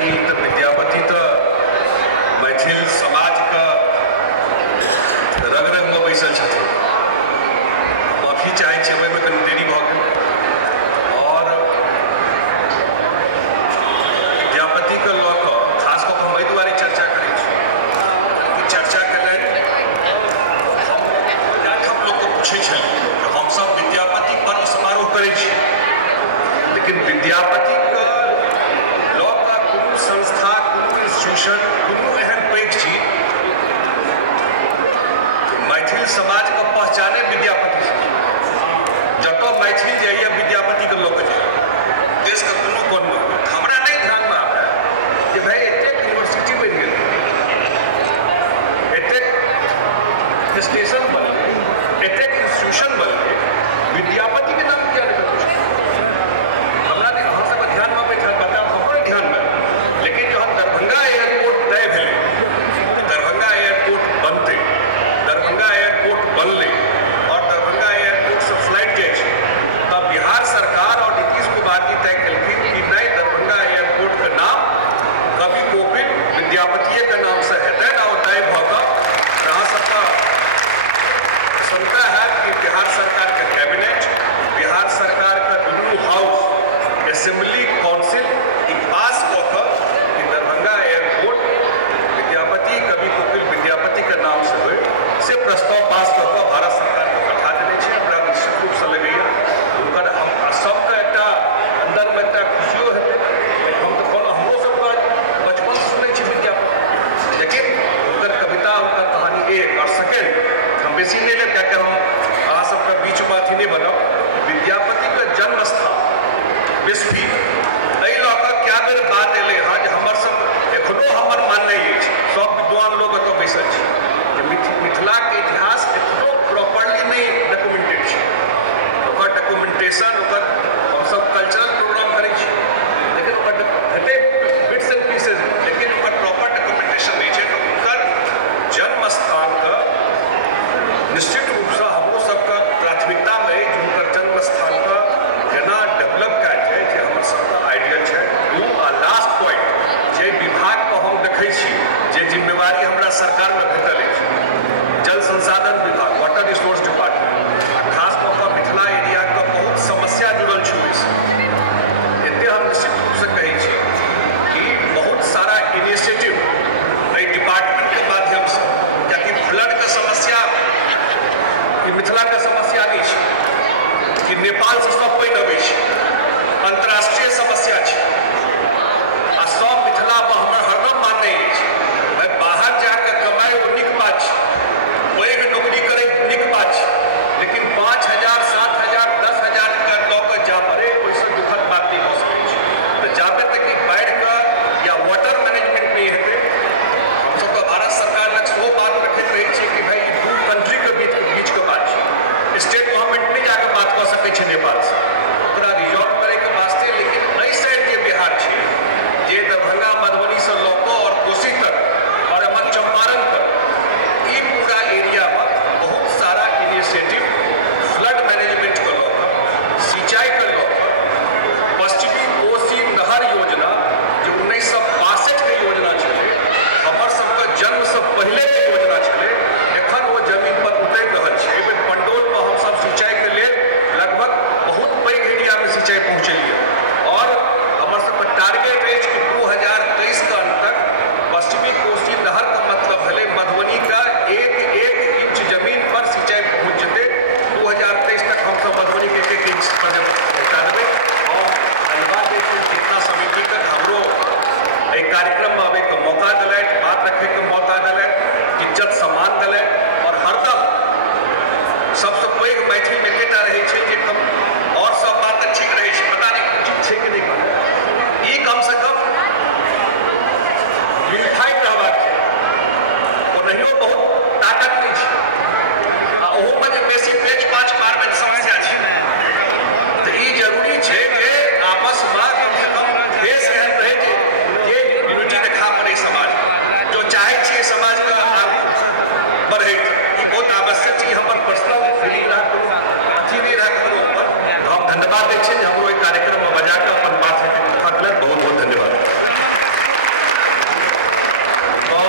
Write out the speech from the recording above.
कि विद्यापति तो मैथिल समाज का रग रग में बैसल छथिन। माफी चाहे छी में कनी देरी भ गेल और विद्यापति के लऽ कऽ खास कऽ हम एहि दुआरे चर्चा करै छी कि चर्चा के लेल हम लोग को पूछे छलियै कि हम सब विद्यापति पर्व समारोह करै छी, लेकिन विद्यापति के लऽ कऽ कोनो संस्था कोनो इंस्टीट्यूशन कोनो एहन पैघ चीज मैथिल समाज